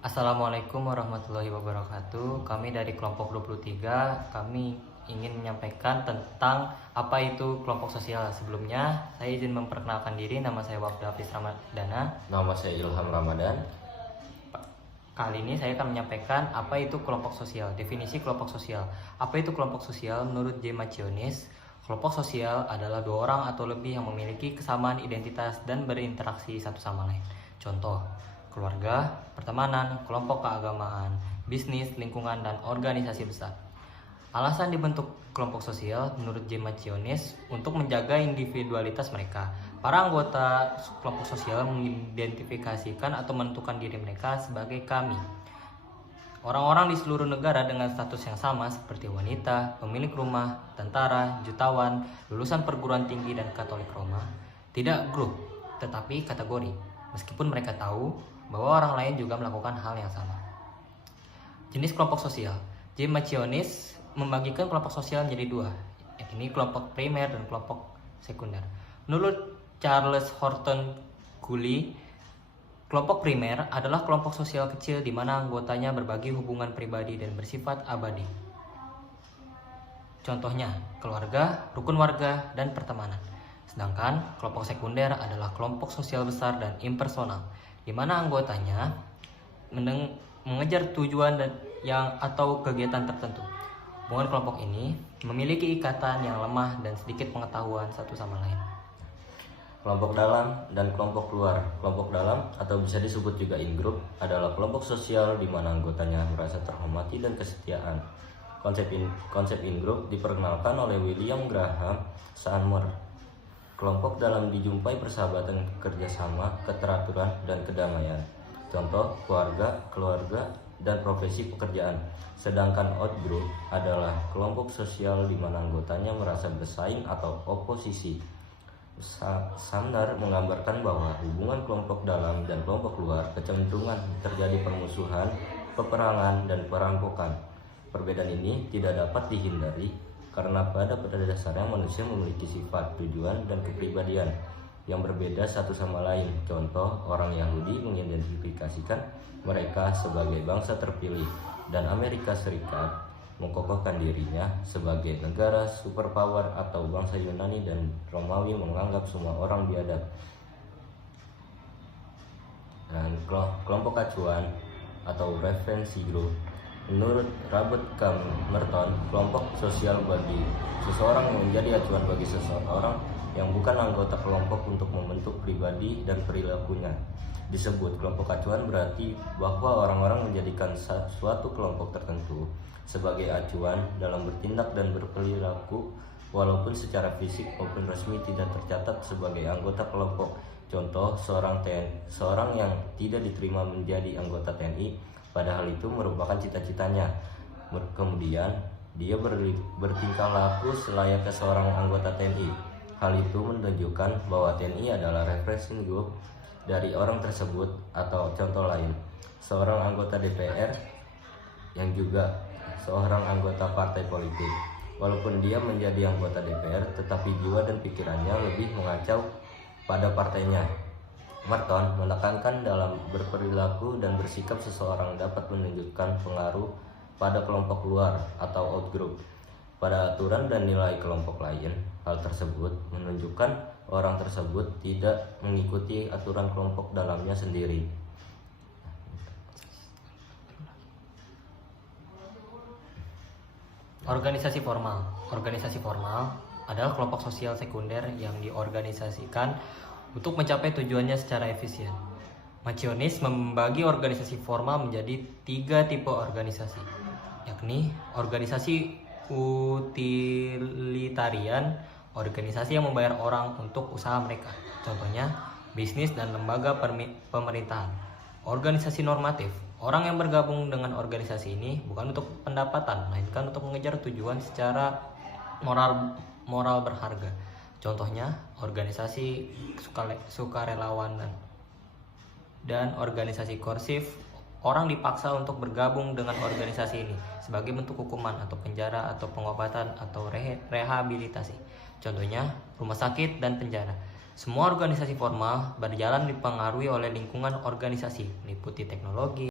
Assalamualaikum warahmatullahi wabarakatuh. Kami dari kelompok 23, kami ingin menyampaikan tentang apa itu kelompok sosial. Sebelumnya, saya izin memperkenalkan diri. Nama saya Wafda Hafiz Ramadana. Nama saya Ilham Ramadan. Kali ini saya akan menyampaikan apa itu kelompok sosial. Definisi kelompok sosial. Apa itu kelompok sosial? Menurut J. Macionis, kelompok sosial adalah dua orang atau lebih yang memiliki kesamaan identitas dan berinteraksi satu sama lain. Contoh, keluarga, pertemanan, kelompok keagamaan, bisnis, lingkungan, dan organisasi besar. Alasan dibentuk kelompok sosial menurut J. Macionis untuk menjaga individualitas mereka. Para anggota kelompok sosial mengidentifikasikan atau menentukan diri mereka sebagai kami. Orang-orang di seluruh negara dengan status yang sama seperti wanita, pemilik rumah, tentara, jutawan, lulusan perguruan tinggi, dan Katolik Roma. Tidak grup, tetapi kategori. Meskipun mereka tahu bahwa orang lain juga melakukan hal yang sama. Jenis kelompok sosial. J. Macionis membagikan kelompok sosial menjadi dua, yakni kelompok primer dan kelompok sekunder. Menurut Charles Horton Cooley, kelompok primer adalah kelompok sosial kecil di mana anggotanya berbagi hubungan pribadi dan bersifat abadi. Contohnya, keluarga, rukun warga, dan pertemanan. Sedangkan kelompok sekunder adalah kelompok sosial besar dan impersonal, di mana anggotanya mengejar tujuan atau kegiatan tertentu. Hubungan kelompok ini memiliki ikatan yang lemah dan sedikit pengetahuan satu sama lain. Kelompok dalam dan kelompok luar. Kelompok dalam atau bisa disebut juga in-group adalah kelompok sosial di mana anggotanya merasa terhormati dan kesetiaan. Konsep in-group diperkenalkan oleh William Graham Sandmer. Kelompok dalam dijumpai persahabatan, kerjasama, keteraturan, dan kedamaian. Contoh, keluarga, dan profesi pekerjaan. Sedangkan out-group adalah kelompok sosial di mana anggotanya merasa bersaing atau oposisi. Sandner menggambarkan bahwa hubungan kelompok dalam dan kelompok luar kecenderungan terjadi permusuhan, peperangan, dan perampokan. Perbedaan ini tidak dapat dihindari karena pada dasarnya manusia memiliki sifat, tujuan, dan kepribadian yang berbeda satu sama lain. Contoh, orang Yahudi mengidentifikasikan mereka sebagai bangsa terpilih, dan Amerika Serikat mengokohkan dirinya sebagai negara superpower, atau bangsa Yunani dan Romawi menganggap semua orang biadab. Dan kelompok acuan atau referensi group. Menurut Robert K. Merton, kelompok sosial bagi seseorang menjadi acuan bagi seseorang yang bukan anggota kelompok untuk membentuk pribadi dan perilakunya. Disebut kelompok acuan berarti bahwa orang-orang menjadikan suatu kelompok tertentu sebagai acuan dalam bertindak dan berperilaku, walaupun secara fisik maupun resmi tidak tercatat sebagai anggota kelompok. Contoh, seorang yang tidak diterima menjadi anggota TNI, padahal itu merupakan cita-citanya. Kemudian dia bertingkah laku selayaknya seorang anggota TNI. Hal itu menunjukkan bahwa TNI adalah referencing group dari orang tersebut. Atau contoh lain, seorang anggota DPR yang juga seorang anggota partai politik. Walaupun dia menjadi anggota DPR, tetapi jiwa dan pikirannya lebih mengacau pada partainya. Merton menekankan dalam berperilaku dan bersikap seseorang dapat menunjukkan pengaruh pada kelompok luar atau outgroup, pada aturan dan nilai kelompok lain. Hal tersebut menunjukkan orang tersebut tidak mengikuti aturan kelompok dalamnya sendiri. Organisasi formal. Organisasi formal adalah kelompok sosial sekunder yang diorganisasikan untuk mencapai tujuannya secara efisien. Macionis membagi organisasi formal menjadi 3 tipe organisasi, yakni organisasi utilitarian, organisasi yang membayar orang untuk usaha mereka, contohnya bisnis dan lembaga pemerintahan. Organisasi normatif, orang yang bergabung dengan organisasi ini bukan untuk pendapatan, melainkan untuk mengejar tujuan secara moral berharga. Contohnya organisasi sukarelawan dan organisasi korsif. Orang dipaksa untuk bergabung dengan organisasi ini sebagai bentuk hukuman atau penjara atau pengobatan atau rehabilitasi. Contohnya rumah sakit dan penjara. Semua organisasi formal berjalan dipengaruhi oleh lingkungan organisasi, meliputi teknologi,